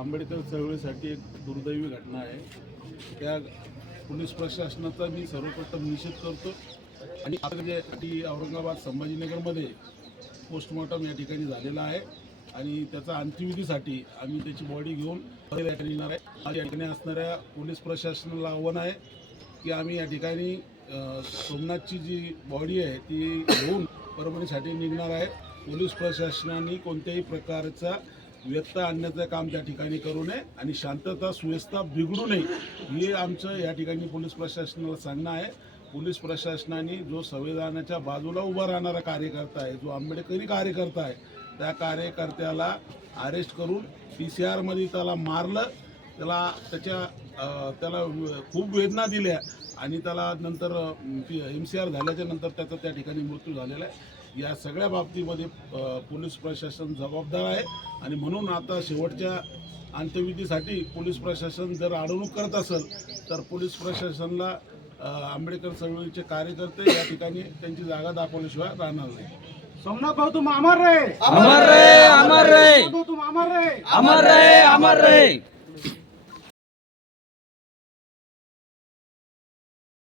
आंबेडकर चळवळीसाठी एक दुर्दैवी घटना आहे। त्या पोलीस प्रशासनाचा मी सर्वप्रथम निषेध करतो आणि आता जे औरंगाबाद संभाजीनगरमध्ये पोस्टमॉर्टम या ठिकाणी झालेला आहे आणि त्याचा अंत्यविधीसाठी आम्ही त्याची बॉडी घेऊन या ठिकाणी येणार आहे। या ठिकाणी असणाऱ्या पोलीस प्रशासनाला आव्हान आहे की आम्ही या ठिकाणी सोमनाथची जी बॉडी आहे ती घेऊन परभणीसाठी निघणार आहे। पोलीस प्रशासनाने कोणत्याही प्रकारचा व्यत्यय आणण्याचं काम त्या ठिकाणी करू नये आणि शांतता सुव्यवस्था बिघडू नये हे आमचं या ठिकाणी पोलीस प्रशासनाला सांगणं आहे। पोलीस प्रशासनाने जो संविधानाच्या बाजूला उभा राहणारा कार्यकर्ता आहे, जो आंबेडकरी कार्यकर्ता आहे, त्या कार्यकर्त्याला अरेस्ट करून PCR मध्ये त्याला मारलं, त्याला खूप वेदना दिल्या आणि त्याला नंतर MCR झाल्याच्या नंतर त्याचा त्या ठिकाणी मृत्यू झालेला आहे। या सगळ्या बाबतीमध्ये पोलीस प्रशासन जबाबदार आहे आणि म्हणून आता शेवटच्या अंत्यविधीसाठी पोलीस प्रशासन जर अडवणूक करत असेल तर पोलीस प्रशासनाला आंबेडकर चळवळीचे कार्यकर्ते या ठिकाणी त्यांची जागा दाखवल्याशिवाय राहणार नाही। सोमनाथ भाऊ तुम अमर रहे, अमर रहे, अमर रहे, तुम अमर रहे, अमर रहे, अमर रहे।